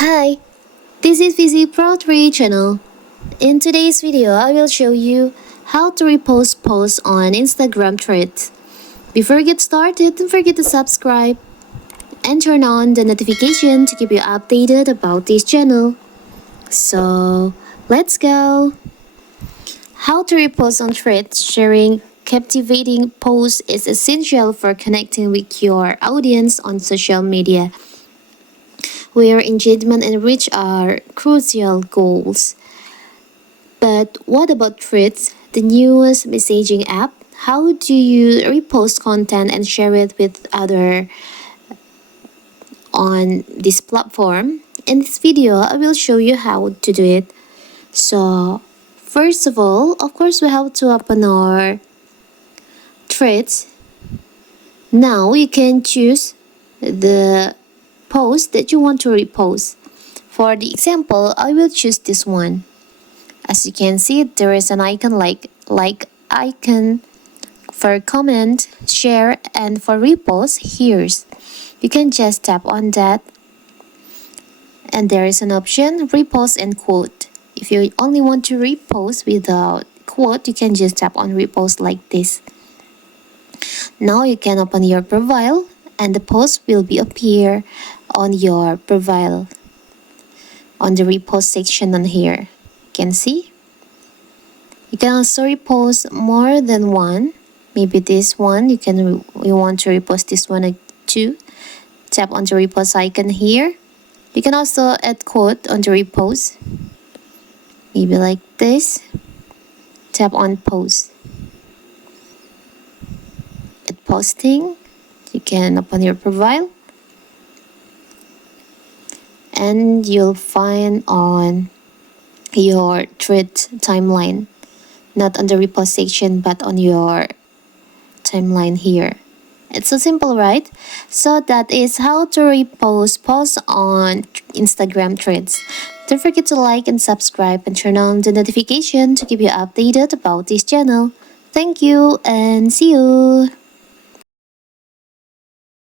Hi, this is VZ Pro3 channel. In today's video, I will show you how to repost posts on Instagram threads. Before we get started, don't forget to subscribe and turn on the notification to keep you updated about this channel. So, let's go! How to repost on threads. Sharing captivating posts is essential for connecting with your audience on social media, where engagement and reach are crucial goals. But what about Threads, the newest messaging app? How do you repost content and share it with others on this platform? In this video, I will show you how to do it. So, first of all, of course, we have to open our Threads. Now you can choose the post that you want to repost. For the example, I will choose this one. As you can see, there is an icon like icon for comment, share, and for repost. Here's you can just tap on that, and there is an option repost and quote. If you only want to repost without quote, you can just tap on repost like this. Now you can open your profile and the post will be appear on your profile on the repost section on here. You can see. You can also repost more than one. Maybe this one you want to repost this one too. Tap on the repost icon here. You can also add quote on the repost. Maybe like this. Tap on post. At posting, you can open your profile and you'll find on your thread timeline, not on the repost section but on your timeline here. It's so simple, right? So that is how to repost posts on Instagram threads. Don't forget to like and subscribe and turn on the notification to keep you updated about this channel. Thank you and see you!